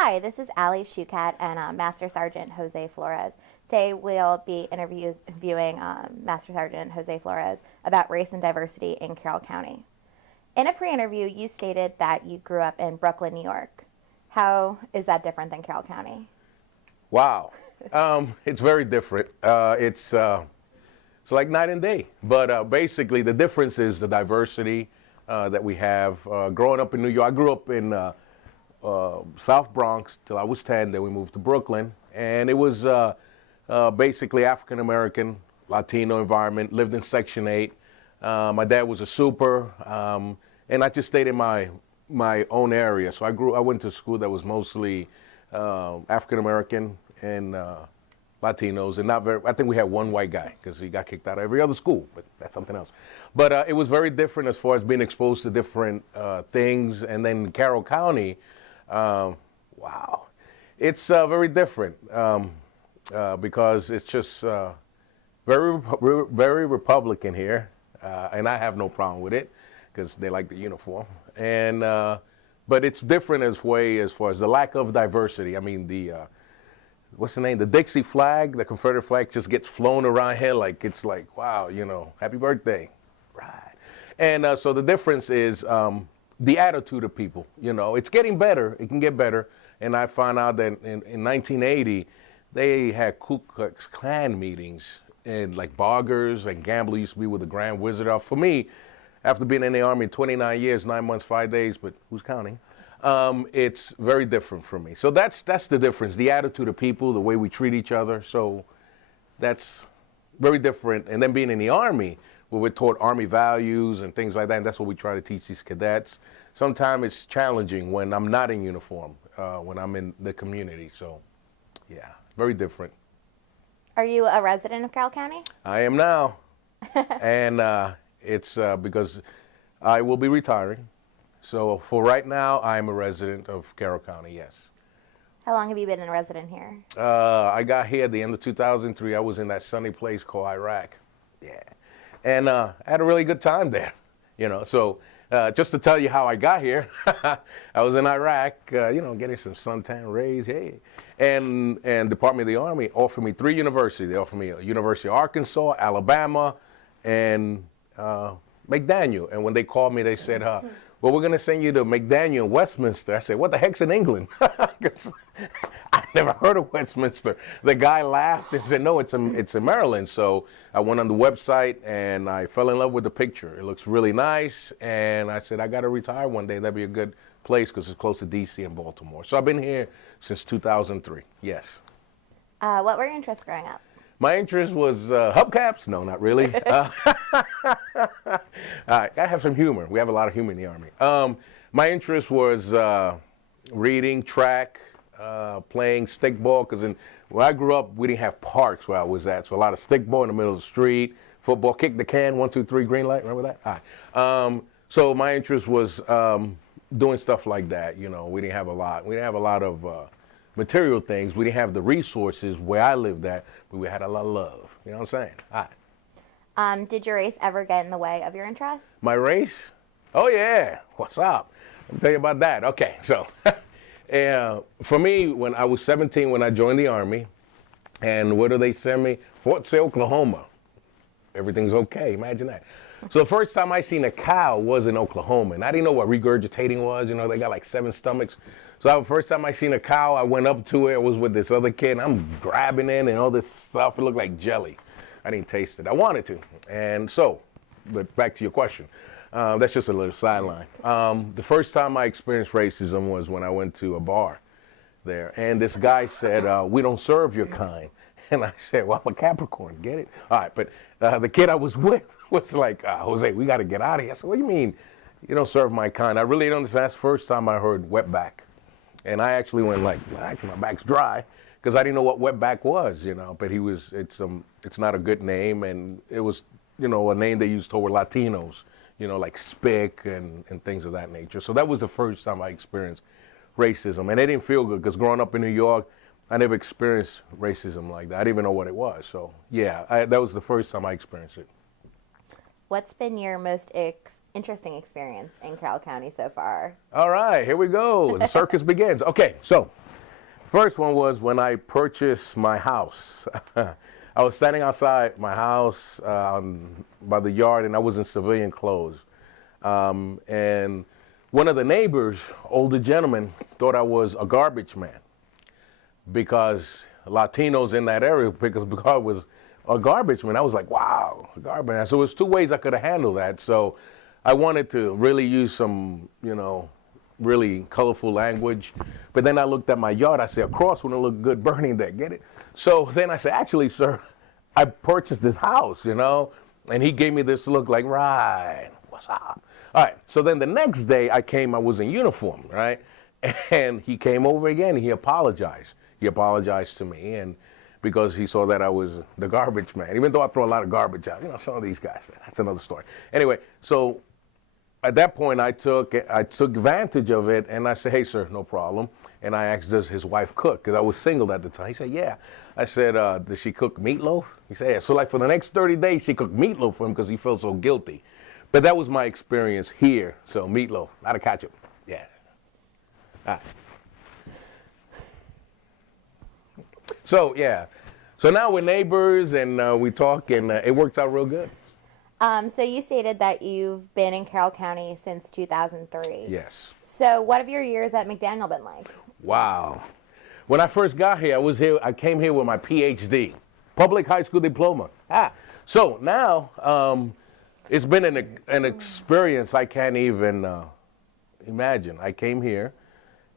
Hi, this is Allie Shukat and Master Sergeant Jose Flores. Today we'll be interviewing Master Sergeant Jose Flores about race and diversity in Carroll County. In a pre-interview, you stated that you grew up in Brooklyn, New York. How is that different than Carroll County? Wow. It's very different. It's like night and day. But basically, the difference is the diversity that we have. Growing up in New York, I grew up in South Bronx till I was 10. Then we moved to Brooklyn. And it was basically African-American, Latino environment, lived in Section 8. My dad was a super, and I just stayed in my own area. So I went to a school that was mostly African-American and Latinos, and I think we had one white guy because he got kicked out of every other school, but that's something else. But it was very different as far as being exposed to different things. And then in Carroll County, wow, it's very different because it's just very Republican here, and I have no problem with it because they like the uniform. And but it's different as far as the lack of diversity. I mean, what's the name? The Dixie flag, the Confederate flag, just gets flown around here like it's like, wow, happy birthday, right? And so the difference is the attitude of people. It's getting better. It can get better. And I found out that in 1980, they had Ku Klux Klan meetings, and like Boggers and Gambler used to be with the Grand Wizard. For me, after being in the Army 29 years, 9 months, 5 days, but who's counting? It's very different for me. So that's the difference, the attitude of people, the way we treat each other. So that's very different. And then being in the Army, where we're taught Army values and things like that, and that's what we try to teach these cadets. Sometimes it's challenging when I'm not in uniform, when I'm in the community. So, yeah, very different. Are you a resident of Carroll County? I am now. And it's because I will be retiring. So for right now, I'm a resident of Carroll County, yes. How long have you been a resident here? I got here at the end of 2003. I was in that sunny place called Iraq. Yeah. And I had a really good time there, So just to tell you how I got here, I was in Iraq, getting some suntan rays, hey. And Department of the Army offered me 3 universities. They offered me a University of Arkansas, Alabama, and McDaniel. And when they called me, they said, well, we're going to send you to McDaniel in Westminster. I said, what the heck's in England? I never heard of Westminster. The guy laughed and said, no, it's in Maryland. So I went on the website and I fell in love with the picture. It looks really nice. And I said, I got to retire one day. That'd be a good place because it's close to D.C. and Baltimore. So I've been here since 2003, yes. What were your interests growing up? My interest was hubcaps. No, not really. I have some humor. We have a lot of humor in the Army. My interest was reading, track, playing stickball, because when I grew up, we didn't have parks where I was at. So a lot of stickball in the middle of the street, football, kick the can, 1, 2, 3, green light. Remember that? All right. So my interest was doing stuff like that. We didn't have a lot. We didn't have a lot of material things. We didn't have the resources where I lived at, but we had a lot of love. You know what I'm saying? All right. Did your race ever get in the way of your interests? My race? Oh, yeah. What's up? I'll tell you about that. Okay, so for me, when I was 17, when I joined the Army, and where do they send me? Fort Say, Oklahoma. Everything's okay. Imagine that. So the first time I seen a cow was in Oklahoma, and I didn't know what regurgitating was. They got like 7 stomachs. So the first time I seen a cow, I went up to it. I was with this other kid, and I'm grabbing it and all this stuff. It looked like jelly. I didn't taste it. I wanted to. And so, but back to your question. That's just a little sideline. The first time I experienced racism was when I went to a bar there. And this guy said, we don't serve your kind. And I said, well, I'm a Capricorn. Get it? All right. But the kid I was with was like, Jose, we got to get out of here. I said, what do you mean you don't serve my kind? I really don't understand. That's the first time I heard wetback. And I actually went like, well, actually my back's dry, because I didn't know what wetback was, But it's not a good name, and it was, a name they used toward Latinos, like Spick and things of that nature. So that was the first time I experienced racism, and it didn't feel good because growing up in New York, I never experienced racism like that. I didn't even know what it was. So yeah, that was the first time I experienced it. What's been your most interesting experience in Carroll County so far? All right, here we go. The circus begins. Okay, so First one was when I purchased my house. I was standing outside my house by the yard, and I was in civilian clothes. And one of the neighbors, older gentleman, thought I was a garbage man because Latinos in that area, because I was a garbage man. I was like, wow, a garbage man. So there's two ways I could have handled that. So I wanted to really use some, really colorful language. But then I looked at my yard. I said, a cross wouldn't look good burning there. Get it? So then I said, actually, sir, I purchased this house, And he gave me this look like, right, what's up? All right. So then the next day I was in uniform, right? And he came over again. And he apologized. He apologized to me, and because he saw that I was the garbage man, even though I throw a lot of garbage out. Some of these guys, man, that's another story. Anyway, so at that point, I took advantage of it, and I said, hey, sir, no problem. And I asked, does his wife cook? Because I was single at the time. He said, yeah. I said, does she cook meatloaf? He said, yeah. So like for the next 30 days, she cooked meatloaf for him because he felt so guilty. But that was my experience here. So meatloaf, not a ketchup. Yeah. All right. So, yeah. So now we're neighbors, and we talk, and it works out real good. So you stated that you've been in Carroll County since 2003. Yes. So what have your years at McDaniel been like? Wow. When I first got here, I came here with my PhD, public high school diploma. So now it's been an experience I can't even imagine. I came here,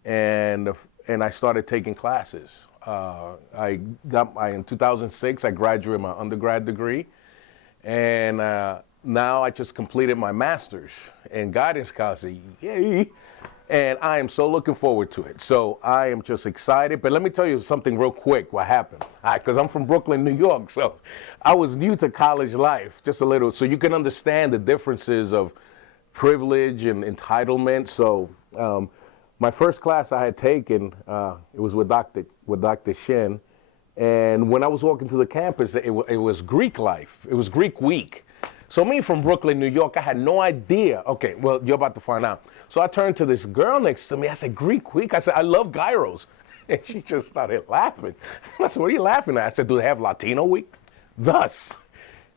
and I started taking classes. In 2006, I graduated my undergrad degree. And now I just completed my master's in guidance counseling. Yay! And I am so looking forward to it. So I am just excited. But let me tell you something real quick, what happened. Because I'm from Brooklyn, New York. So I was new to college life, just a little. So you can understand the differences of privilege and entitlement. So my first class I had taken, it was with Dr. Shin. And when I was walking to the campus, it was Greek life. It was Greek week. So me from Brooklyn, New York, I had no idea. Okay, well, you're about to find out. So I turned to this girl next to me. I said, Greek week? I said, I love gyros. And she just started laughing. I said, what are you laughing at? I said, do they have Latino week? Thus,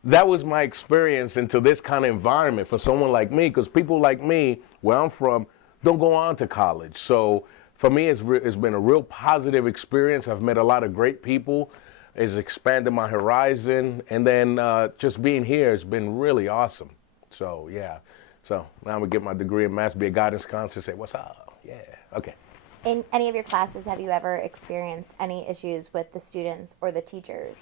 that was my experience into this kind of environment for someone like me, because people like me, where I'm from, don't go on to college. So for me, it's been a real positive experience. I've met a lot of great people. It's expanded my horizon. And then just being here has been really awesome. So, yeah. So now I'm going to get my degree in maths, be a guidance counselor, say, what's up? Yeah, okay. In any of your classes, have you ever experienced any issues with the students or the teachers?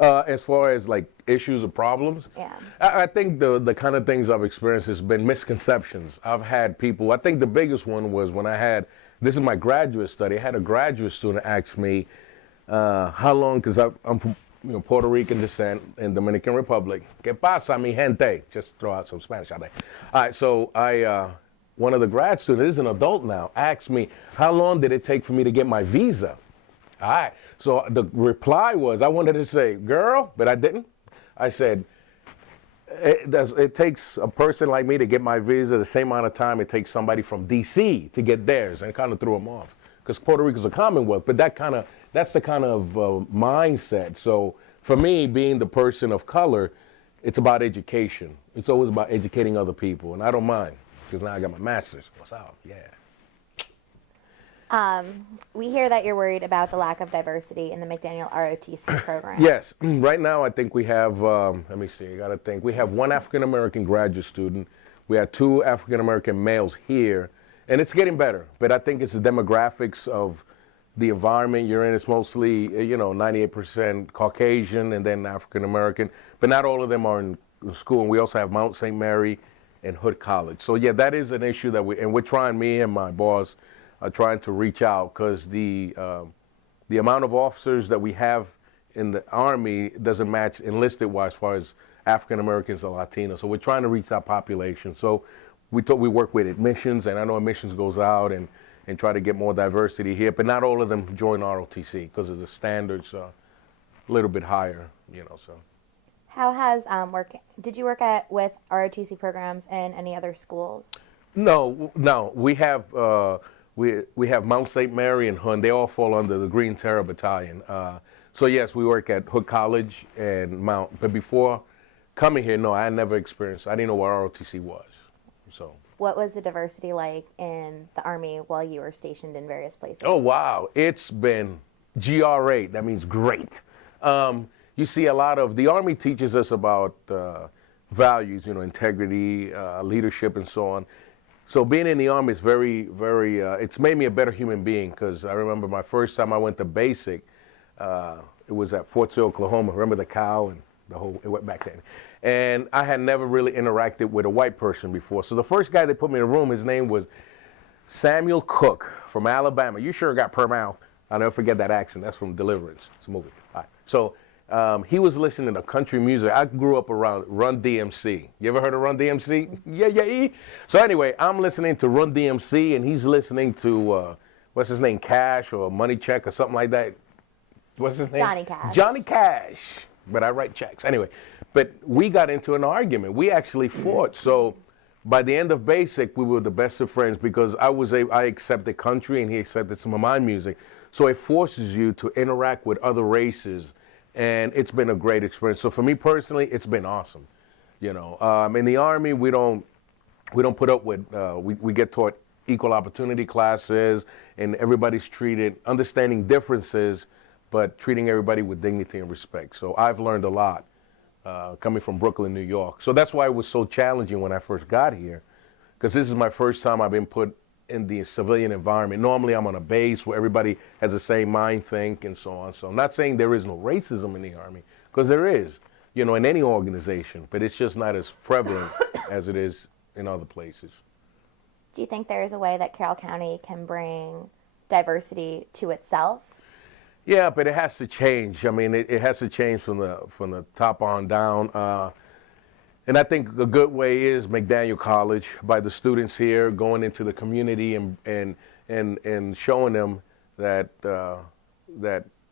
As far as like issues or problems? Yeah. I think the kind of things I've experienced has been misconceptions. I've had people, I think the biggest one was when this is my graduate study. I had a graduate student ask me how long, because I'm from Puerto Rican descent in Dominican Republic. ¿Qué pasa, mi gente? Just throw out some Spanish out there. All right, so one of the grad students, is an adult now, asked me, how long did it take for me to get my visa? All right, so the reply was, I wanted to say, girl, but I didn't. I said, it takes a person like me to get my visa the same amount of time it takes somebody from D.C. to get theirs, and it kind of threw them off. Because Puerto Rico's a commonwealth, but that's the kind of mindset. So for me, being the person of color, it's about education. It's always about educating other people, and I don't mind, because now I got my master's. What's up? Yeah. We hear that you're worried about the lack of diversity in the McDaniel ROTC program. Yes. Right now, I think we have, let me see, I got to think. We have one African-American graduate student. We have two African-American males here, and it's getting better. But I think it's the demographics of the environment you're in. It's mostly, 98% Caucasian and then African-American. But not all of them are in school. And we also have Mount St. Mary and Hood College. So, yeah, that is an issue that we're trying, me and my boss, trying to reach out, because the amount of officers that we have in the Army doesn't match enlisted-wise as far as African Americans or Latinos. So we're trying to reach that population. So we work with admissions, and I know admissions goes out and try to get more diversity here, but not all of them join ROTC because of the standards a little bit higher, so. How has did you work with ROTC programs in any other schools? No, we have we have Mount St. Mary and Hun. They all fall under the Green Terror Battalion. So yes, we work at Hood College and Mount. But before coming here, no, I had never experienced. I didn't know what ROTC was. So. What was the diversity like in the Army while you were stationed in various places? Oh wow, it's been GR8. That means great. You see a lot of the Army teaches us about values, integrity, leadership, and so on. So being in the Army is very, very. It's made me a better human being because I remember my first time I went to basic. It was at Fort Sill, Oklahoma. Remember the cow and the whole. It went back then, and I had never really interacted with a white person before. So the first guy they put me in a room, his name was Samuel Cook from Alabama. You sure got per mouth. I'll never forget that accent. That's from Deliverance. It's a movie. All right. So he was listening to country music. I grew up around Run DMC. You ever heard of Run DMC? Yeah. So anyway, I'm listening to Run DMC, and he's listening to, what's his name, Cash or Money Check or something like that. What's his name? Johnny Cash. Johnny Cash. But I write checks. Anyway, but we got into an argument. We actually fought. So by the end of basic, we were the best of friends because I accepted country and he accepted some of my music. So it forces you to interact with other races, and it's been a great experience. So for me personally, it's been awesome. In the Army, we don't put up with. We get taught equal opportunity classes, and everybody's treated understanding differences, but treating everybody with dignity and respect. So I've learned a lot coming from Brooklyn, New York. So that's why it was so challenging when I first got here, because this is my first time I've been put in the civilian environment. Normally I'm on a base where everybody has the same mind, think, and so on. So I'm not saying there is no racism in the Army, because there is, in any organization, but it's just not as prevalent as it is in other places. Do you think there is a way that Carroll County can bring diversity to itself? Yeah, but it has to change. I mean, it has to change from the top on down. And I think a good way is McDaniel College, by the students here going into the community and showing them that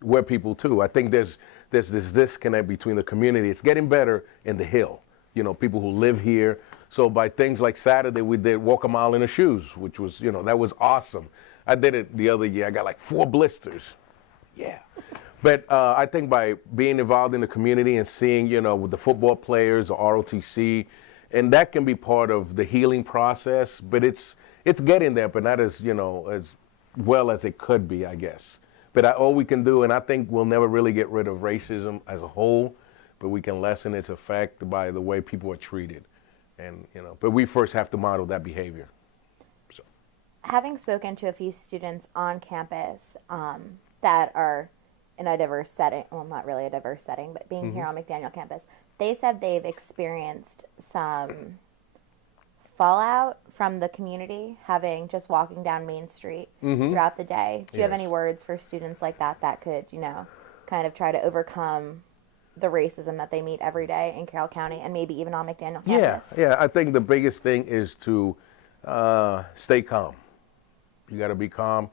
we're people too. I think there's this disconnect between the community. It's getting better in the Hill, people who live here. So by things like Saturday, we did walk a mile in the shoes, which was, that was awesome. I did it the other year. I got like 4 blisters. Yeah. But I think by being involved in the community and seeing, with the football players or ROTC, and that can be part of the healing process, but it's getting there, but not as, as well as it could be, I guess. But all we can do, and I think we'll never really get rid of racism as a whole, but we can lessen its effect by the way people are treated. And, but we first have to model that behavior. So. Having spoken to a few students on campus that are in a diverse setting, well, not really a diverse setting, but being here on McDaniel campus, they said they've experienced some fallout from the community, having just walking down Main Street throughout the day. Do you have any words for students like that could, kind of try to overcome the racism that they meet every day in Carroll County and maybe even on McDaniel campus? Yeah. I think the biggest thing is to stay calm. You got to be calm.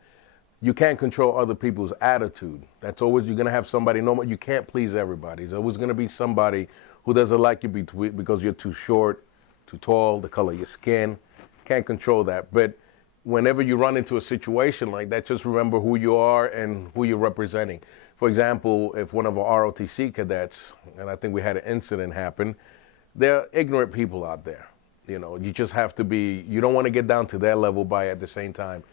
You can't control other people's attitude. That's always, you're going to have somebody, you can't please everybody. There's always going to be somebody who doesn't like you because you're too short, too tall, the color of your skin. Can't control that. But whenever you run into a situation like that, just remember who you are and who you're representing. For example, if one of our ROTC cadets, and I think we had an incident happen, there are ignorant people out there. You just have to be, you don't want to get down to their level by at the same time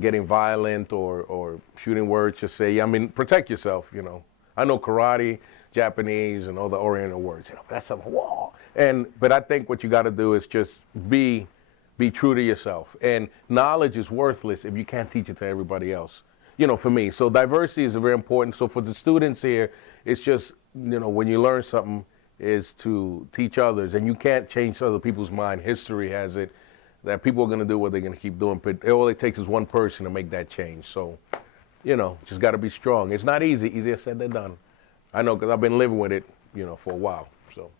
getting violent or shooting words. Just say, protect yourself, I know karate, Japanese, and all the Oriental words, that's something, whoa. But I think what you got to do is just be true to yourself. And knowledge is worthless if you can't teach it to everybody else, for me. So diversity is very important. So for the students here, it's just, when you learn something is to teach others. And you can't change other people's mind. History has it that people are going to do what they're going to keep doing. But all it takes is one person to make that change. So, just got to be strong. It's not easy. Easier said than done. I know because I've been living with it, for a while. So,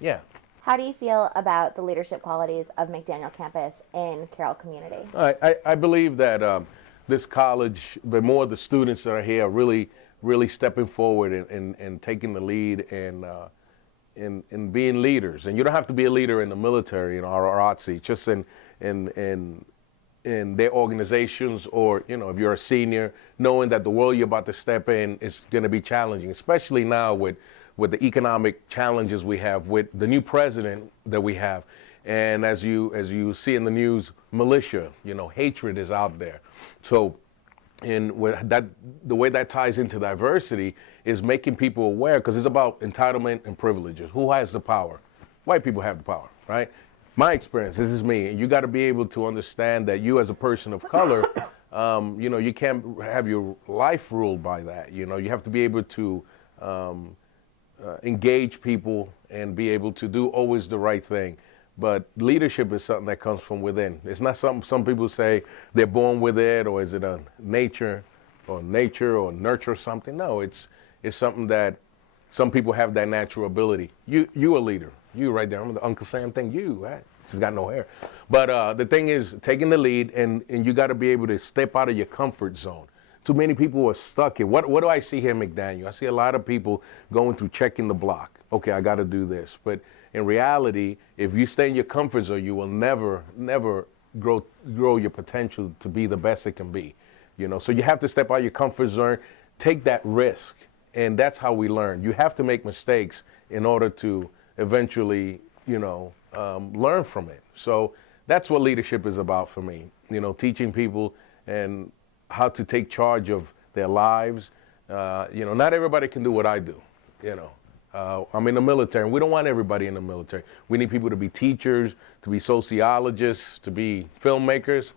yeah. How do you feel about the leadership qualities of McDaniel campus in Carroll community? I believe that this college, but more the students that are here, are really, really stepping forward and taking the lead and being leaders. And you don't have to be a leader in the military or ROTC, just in in their organizations, or if you're a senior, knowing that the world you're about to step in is going to be challenging, especially now with the economic challenges we have, with the new president that we have. And as you see in the news, militia, hatred is out there. So the way that ties into diversity is making people aware, because it's about entitlement and privileges. Who has the power? White people have the power, right? My experience, this is me, and you got to be able to understand that you as a person of color, you can't have your life ruled by that. You have to be able to engage people and be able to do always the right thing. But leadership is something that comes from within. It's not something some people say they're born with it, or is it a nature or nurture something. No, it's something that some people have that natural ability. You a leader. You right there. I'm the Uncle Sam thing. You, right? She's got no hair. But the thing is, taking the lead, and you got to be able to step out of your comfort zone. Too many people are stuck here. What do I see here, McDaniel? I see a lot of people going through checking the block. Okay, I got to do this. But in reality, if you stay in your comfort zone, you will never grow your potential to be the best it can be. So you have to step out of your comfort zone, take that risk, and that's how we learn. You have to make mistakes in order to eventually, learn from it. So that's what leadership is about for me. Teaching people and how to take charge of their lives. Not everybody can do what I do. I'm in the military, and we don't want everybody in the military. We need people to be teachers, to be sociologists, to be filmmakers.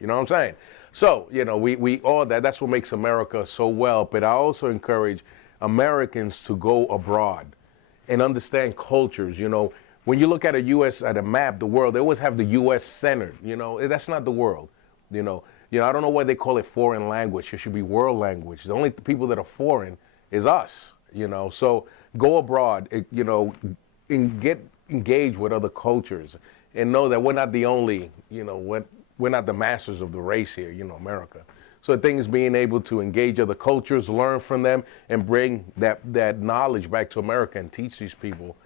You know what I'm saying? So, we all that's what makes America so well. But I also encourage Americans to go abroad and understand cultures. When you look at at a map, the world, they always have the U.S. centered. That's not the world. I don't know why they call it foreign language. It should be world language. The only people that are foreign is us. So go abroad. And get engaged with other cultures, and know that we're not the only. We're not the masters of the race here. America. So the thing is being able to engage other cultures, learn from them, and bring that knowledge back to America and teach these people,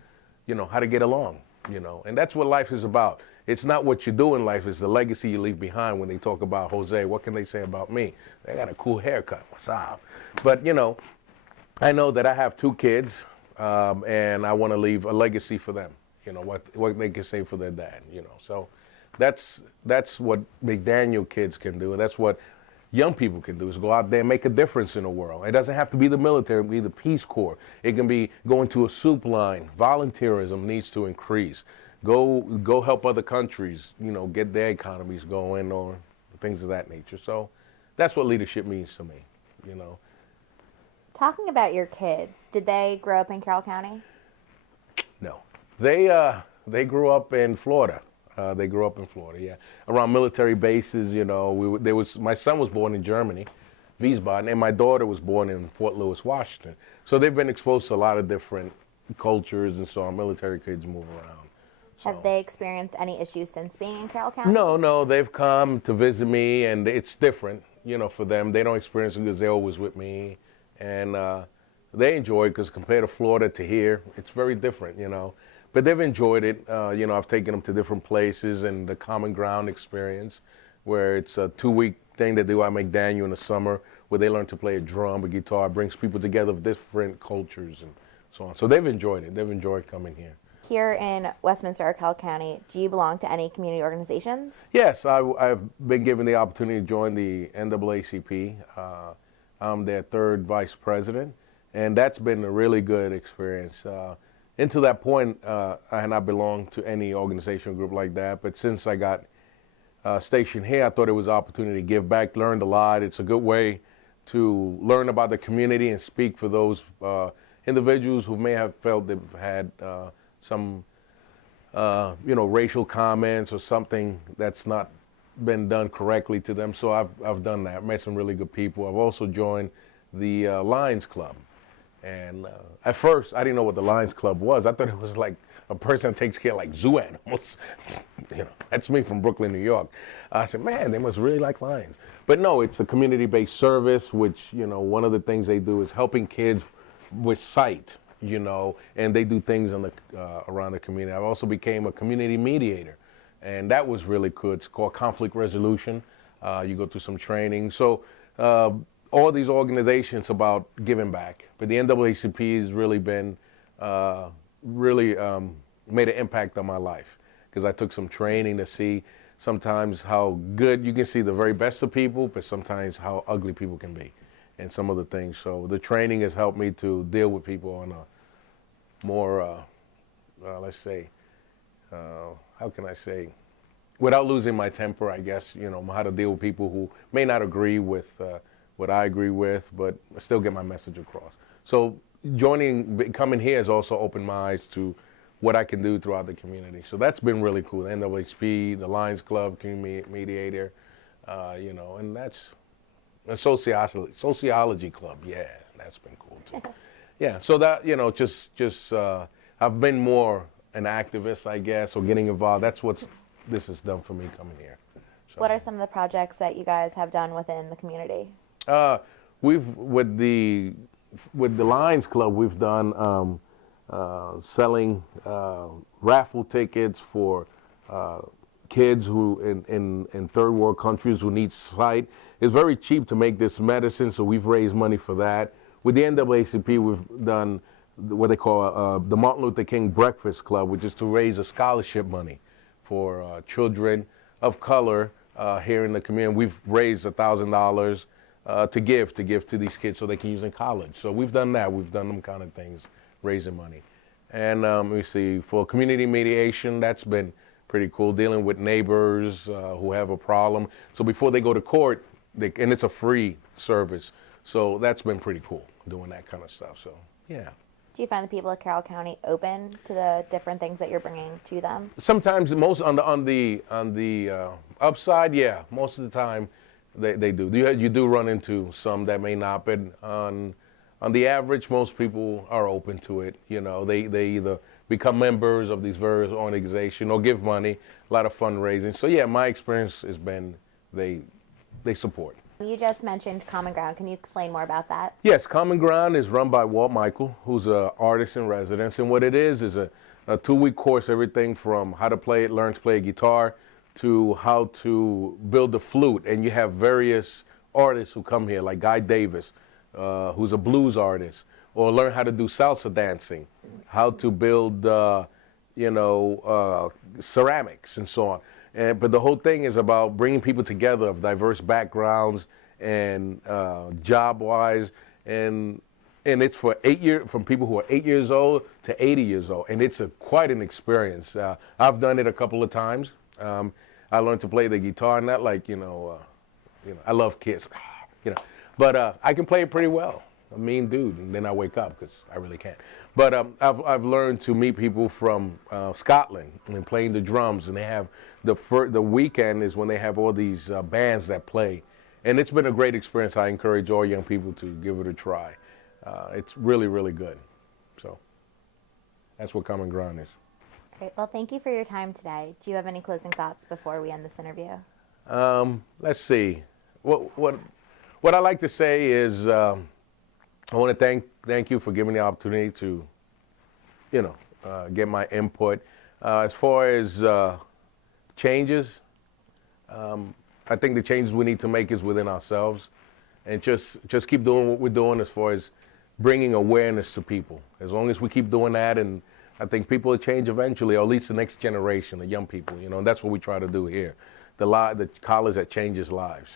how to get along, and that's what life is about. It's not what you do in life, it's the legacy you leave behind. When they talk about Jose, what can they say about me? They got a cool haircut, what's up? But, I know that I have 2 kids, and I want to leave a legacy for them, what they can say for their dad, So that's what McDaniel kids can do, and that's what young people can do, is go out there and make a difference in the world. It doesn't have to be the military, it can be the Peace Corps. It can be going to a soup line. Volunteerism needs to increase. Go help other countries, get their economies going, or things of that nature. So that's what leadership means to me, Talking about your kids, did they grow up in Carroll County? No. They grew up in Florida. Yeah. Around military bases, my son was born in Germany, Wiesbaden, and my daughter was born in Fort Lewis, Washington. So they've been exposed to a lot of different cultures, and so our military kids move around. So. Have they experienced any issues since being in Carroll County? No, they've come to visit me, and it's different, for them. They don't experience it because they're always with me, and they enjoy it, because compared to Florida to here, it's very different, But they've enjoyed it. I've taken them to different places, and the Common Ground experience, where it's a 2-week thing they do at McDaniel in the summer, where they learn to play a drum, a guitar, brings people together of different cultures and so on. So they've enjoyed it. They've enjoyed coming here. Here in Westminster or Carroll County, do you belong to any community organizations? Yes, I've been given the opportunity to join the NAACP. I'm their 3rd vice president, and that's been a really good experience. Until that point, I had not belonged to any organizational group like that, but since I got stationed here, I thought it was an opportunity to give back, learned a lot. It's a good way to learn about the community and speak for those individuals who may have felt they've had some racial comments or something that's not been done correctly to them. So I've done that. Met some really good people. I've also joined the Lions Club. And at first, I didn't know what the Lions Club was. I thought it was like a person that takes care of like zoo animals. That's me from Brooklyn, New York. I said, man, they must really like lions. But no, it's a community-based service, which, one of the things they do is helping kids with sight, and they do things around the community. I also became a community mediator, and that was really good. It's called conflict resolution. You go through some training. So all these organizations about giving back, but the NAACP has really been made an impact on my life, because I took some training to see sometimes how good you can see the very best of people, but sometimes how ugly people can be, and some of the things. So the training has helped me to deal with people on a more, let's say, how can I say, without losing my temper, I guess, how to deal with people who may not agree with what I agree with, but still get my message across. So coming here has also opened my eyes to what I can do throughout the community. So that's been really cool. The NAACP, the Lions Club, community mediator, and that's a sociology club. Yeah, that's been cool too. Yeah, so that, I've been more an activist, I guess, or getting involved. That's what this has done for me coming here. So, what are some of the projects that you guys have done within the community? We've, with the Lions Club, we've done selling raffle tickets for kids who in third world countries who need sight. It's very cheap to make this medicine, so we've raised money for that. With the NAACP, we've done what they call the Martin Luther King Breakfast Club, which is to raise a scholarship money for children of color here in the community. We've raised $1,000 to give to these kids so they can use in college. So we've done that. We've done them kind of things, raising money. And let me see, for community mediation, that's been pretty cool, dealing with neighbors who have a problem. So before they go to court, and it's a free service, so that's been pretty cool, doing that kind of stuff. So, yeah. Do you find the people of Carroll County open to the different things that you're bringing to them? Sometimes, most on the upside, yeah. Most of the time, they do. You do run into some that may not, but on the average, most people are open to it. They either become members of these various organizations or give money. A lot of fundraising. So yeah, my experience has been they support. You just mentioned Common Ground. Can you explain more about that? Yes, Common Ground is run by Walt Michael, who's an artist in residence, and what it is a 2-week course, everything from how to learn to play guitar, to how to build a flute. And you have various artists who come here, like Guy Davis, who's a blues artist, or learn how to do salsa dancing, how to build, ceramics and so on. But the whole thing is about bringing people together of diverse backgrounds and job-wise, and it's for from people who are 8 years old to 80 years old, and it's quite an experience. I've done it a couple of times. I learned to play the guitar, not like I love Kiss, but I can play it pretty well. A mean dude, and then I wake up because I really can't. But I've learned to meet people from Scotland and playing the drums, and they have the weekend is when they have all these bands that play, and it's been a great experience. I encourage all young people to give it a try. It's really, really good. So that's what Common Ground is. Great. Well, thank you for your time today. Do you have any closing thoughts before we end this interview? Let's see. What I like to say is I want to thank you for giving me the opportunity to, get my input. As far as changes, I think the changes we need to make is within ourselves, and just keep doing what we're doing as far as bringing awareness to people. As long as we keep doing that, and I think people will change eventually, or at least the next generation, the young people, and that's what we try to do here. The college that changes lives.